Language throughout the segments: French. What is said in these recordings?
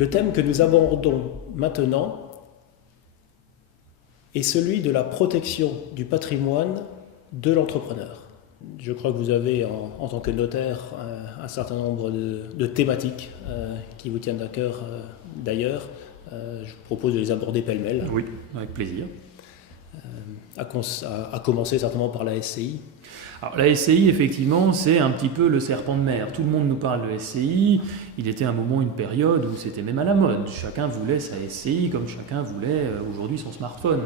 Le thème que nous abordons maintenant est celui de la protection du patrimoine de l'entrepreneur. Je crois que vous avez, en tant que notaire, un certain nombre de thématiques qui vous tiennent à cœur d'ailleurs. Je vous propose de les aborder pêle-mêle. Oui, avec plaisir. À commencer certainement par la SCI. Alors la SCI, effectivement, c'est un petit peu le serpent de mer. Tout le monde nous parle de SCI. Il était un moment, une période où c'était même à la mode. Chacun voulait sa SCI comme chacun voulait aujourd'hui son smartphone.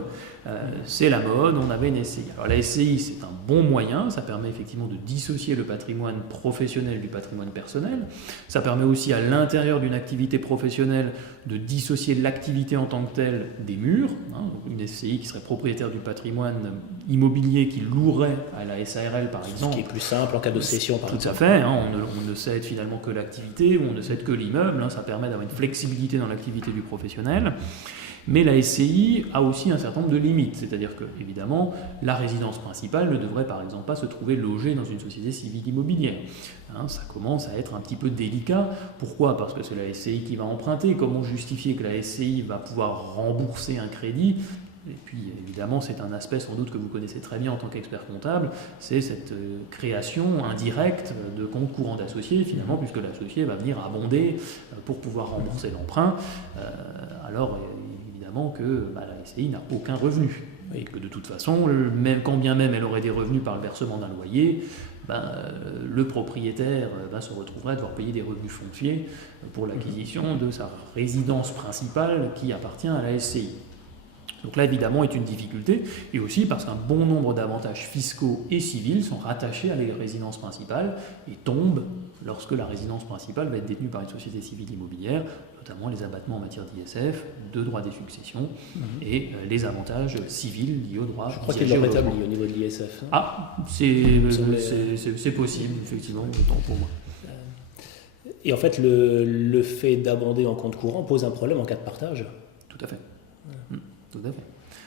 C'est la mode, on avait une SCI. Alors la SCI, c'est un bon moyen. Ça permet effectivement de dissocier le patrimoine professionnel du patrimoine personnel. Ça permet aussi à l'intérieur d'une activité professionnelle de dissocier l'activité en tant que telle des murs. Une SCI qui serait propriétaire du patrimoine immobilier qui louerait à la SARL par exemple. Ce qui est plus simple en cas de cession par exemple. Tout à fait, on ne cède finalement que l'activité ou on ne cède que l'immeuble, ça permet d'avoir une flexibilité dans l'activité du professionnel. Mais la SCI a aussi un certain nombre de limites, c'est-à-dire que, évidemment, la résidence principale ne devrait par exemple pas se trouver logée dans une société civile immobilière. Ça commence à être un petit peu délicat. Pourquoi ? Parce que c'est la SCI qui va emprunter. Comment justifier que la SCI va pouvoir rembourser un crédit ? Et puis évidemment, c'est un aspect sans doute que vous connaissez très bien en tant qu'expert comptable, c'est cette création indirecte de comptes courants d'associés, finalement, puisque l'associé va venir abonder pour pouvoir rembourser l'emprunt, alors évidemment que la SCI n'a aucun revenu. Et que de toute façon, quand bien même elle aurait des revenus par le versement d'un loyer, le propriétaire se retrouverait à devoir payer des revenus fonciers pour l'acquisition de sa résidence principale qui appartient à la SCI. Donc là, évidemment, est une difficulté, et aussi parce qu'un bon nombre d'avantages fiscaux et civils sont rattachés à la résidence principale et tombent lorsque la résidence principale va être détenue par une société civile immobilière, notamment les abattements en matière d'ISF, de droit des successions et les avantages civils liés au droit. Je crois qu'il est rétabli au niveau de l'ISF. C'est possible, effectivement, autant pour moi. Et en fait, le fait d'abonder en compte courant pose un problème en cas de partage. Tout à fait. Tout à fait.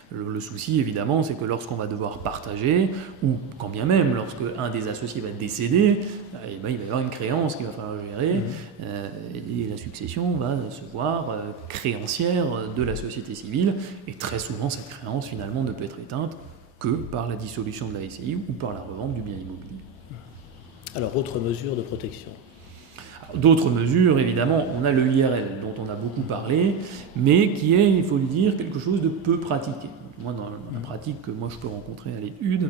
Le souci, évidemment, c'est que lorsqu'on va devoir partager, ou quand bien même, lorsque un des associés va décéder, il va y avoir une créance qu'il va falloir gérer, et la succession va se voir créancière de la société civile, et très souvent, cette créance, finalement, ne peut être éteinte que par la dissolution de la SCI ou par la revente du bien immobilier. Alors, autre mesure de protection. D'autres mesures, évidemment, on a le IRL dont on a beaucoup parlé, mais qui est, il faut le dire, quelque chose de peu pratiqué. Moi, dans la pratique que je peux rencontrer à l'étude...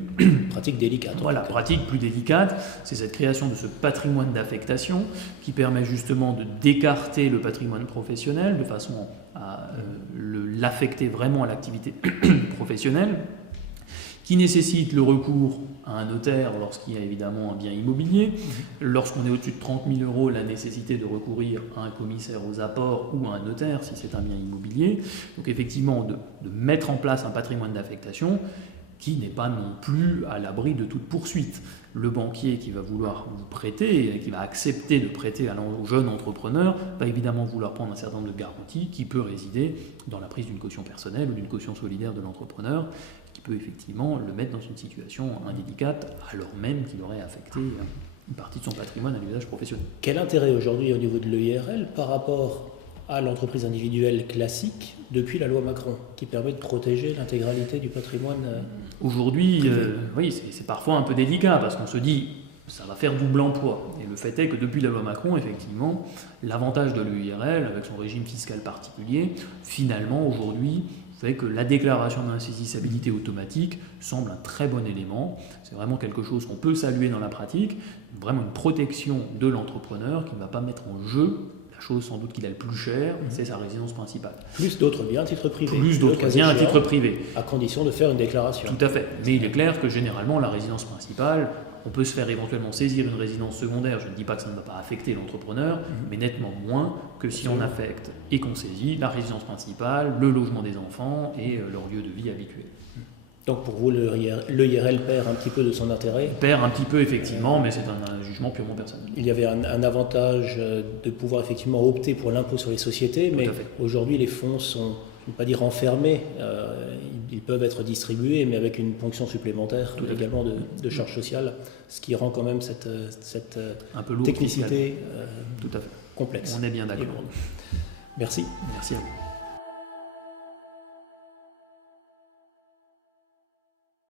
Pratique délicate. Voilà, pratique plus délicate, c'est cette création de ce patrimoine d'affectation qui permet justement de d'écarter le patrimoine professionnel de façon à l'affecter vraiment à l'activité professionnelle, qui nécessite le recours à un notaire lorsqu'il y a évidemment un bien immobilier. Lorsqu'on est au-dessus de 30 000 €, la nécessité de recourir à un commissaire aux apports ou à un notaire si c'est un bien immobilier. Donc effectivement, de mettre en place un patrimoine d'affectation qui n'est pas non plus à l'abri de toute poursuite. Le banquier qui va vouloir vous prêter et qui va accepter de prêter au jeune entrepreneur va évidemment vouloir prendre un certain nombre de garanties qui peut résider dans la prise d'une caution personnelle ou d'une caution solidaire de l'entrepreneur, qui peut effectivement le mettre dans une situation indélicate alors même qu'il aurait affecté une partie de son patrimoine à l'usage professionnel. Quel intérêt aujourd'hui au niveau de l'EIRL par rapport à l'entreprise individuelle classique depuis la loi Macron, qui permet de protéger l'intégralité du patrimoine Aujourd'hui, oui, c'est parfois un peu délicat, parce qu'on se dit ça va faire double emploi. Et le fait est que depuis la loi Macron, effectivement, l'avantage de l'EIRL, avec son régime fiscal particulier, finalement, aujourd'hui, fait que la déclaration d'insaisissabilité automatique semble un très bon élément. C'est vraiment quelque chose qu'on peut saluer dans la pratique, vraiment une protection de l'entrepreneur qui ne va pas mettre en jeu la chose sans doute qu'il a le plus cher, c'est sa résidence principale. Plus d'autres biens à titre privé. Plus d'autres biens à titre privé. À condition de faire une déclaration. Tout à fait. Mais il est clair que généralement, la résidence principale, on peut se faire éventuellement saisir une résidence secondaire. Je ne dis pas que ça ne va pas affecter l'entrepreneur, mais nettement moins que si on affecte et qu'on saisit la résidence principale, le logement des enfants et leur lieu de vie habituel. Donc pour vous, l'EIRL perd un petit peu de son intérêt ? Il perd un petit peu, effectivement, mais c'est un jugement purement personnel. Il y avait un avantage de pouvoir effectivement opter pour l'impôt sur les sociétés, mais aujourd'hui les fonds sont, je ne vais pas dire enfermés, ils peuvent être distribués, mais avec une ponction supplémentaire également de charges sociales, ce qui rend quand même cette un peu lourd, technicité tout à fait. complexe. On est bien d'accord. Merci. Merci à vous.